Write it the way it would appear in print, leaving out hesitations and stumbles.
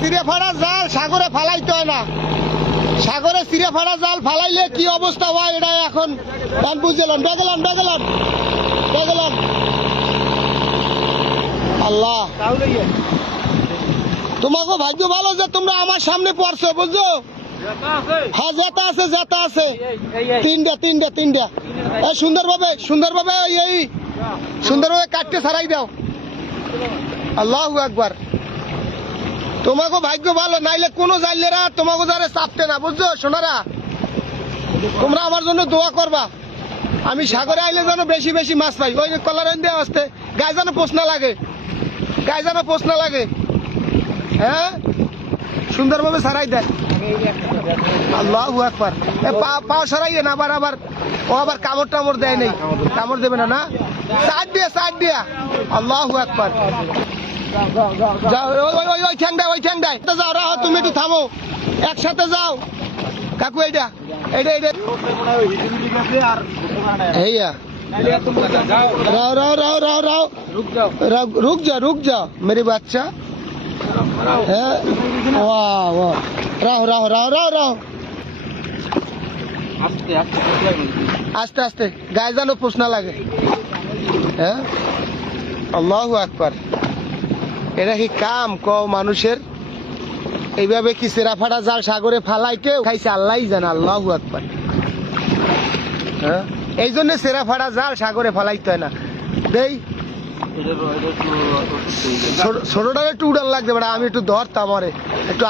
চিড়ে ফাড়া জাল সাগরে ফালাইতে হয় না। সাগরে চিড়ে ফাড়া জাল ফালাইলে কি অবস্থা হয় এটা এখন বুঝলেন। বেগেলান আল্লাহ, তোমাকে ভাগ্য ভালো যে তোমরা আমার সামনে পড়ছো, বুঝছো? হ্যাঁ, জেতা আছে তিনটা। সুন্দরভাবে এই সুন্দরভাবে কাটতে ছাড়াই দাও। আল্লাহু আকবার। তোমাকে ভাগ্য ভালো, নাইলে কোনো জাইলেরা তোমাকে যারা চাপতে না, বুঝছো সোনারা? তোমরা আমার জন্য দোয়া করবা, আমি সাগরে আইলে যেন বেশি বেশি মাছ পাই। ওই কলারেন দিয়ে আসতে গায়ে যেন পোষ না লাগে, হ্যাঁ, সুন্দরভাবে ছাড়াই দেয়। আল্লাহু আকবার। পাও সরাইয়ে না, আবার ও আবার কামড় টামড় দেয় নেই, কামড় দেবে না। সাইড দিয়া আল্লাহু আকবার। যাও ওই ঠ্যাং দেয় যাও। রাহো, তুমি একটু থামো, একসাথে যাও কাকু। এইটা হেয়া रुक जाओ मेरे बच्चा। রাও আস্তে গায়ে যেন পোষ না লাগে। হ্যাঁ, আল্লাহু আকবার। এটা কি কাম কও মানুষের? এইভাবে কি সেরা ফাটা জাল সাগরে ফালাই কেউ খাইছে? আল্লাহই জানে। আল্লাহু আকবার। হ্যাঁ, এই জন্য সেরা ফাটা জাল সাগরে ফালাইতে হয় না। দেই ছোটটা একটু উড়ান লাগবে, আমি একটু ধরতাম একটু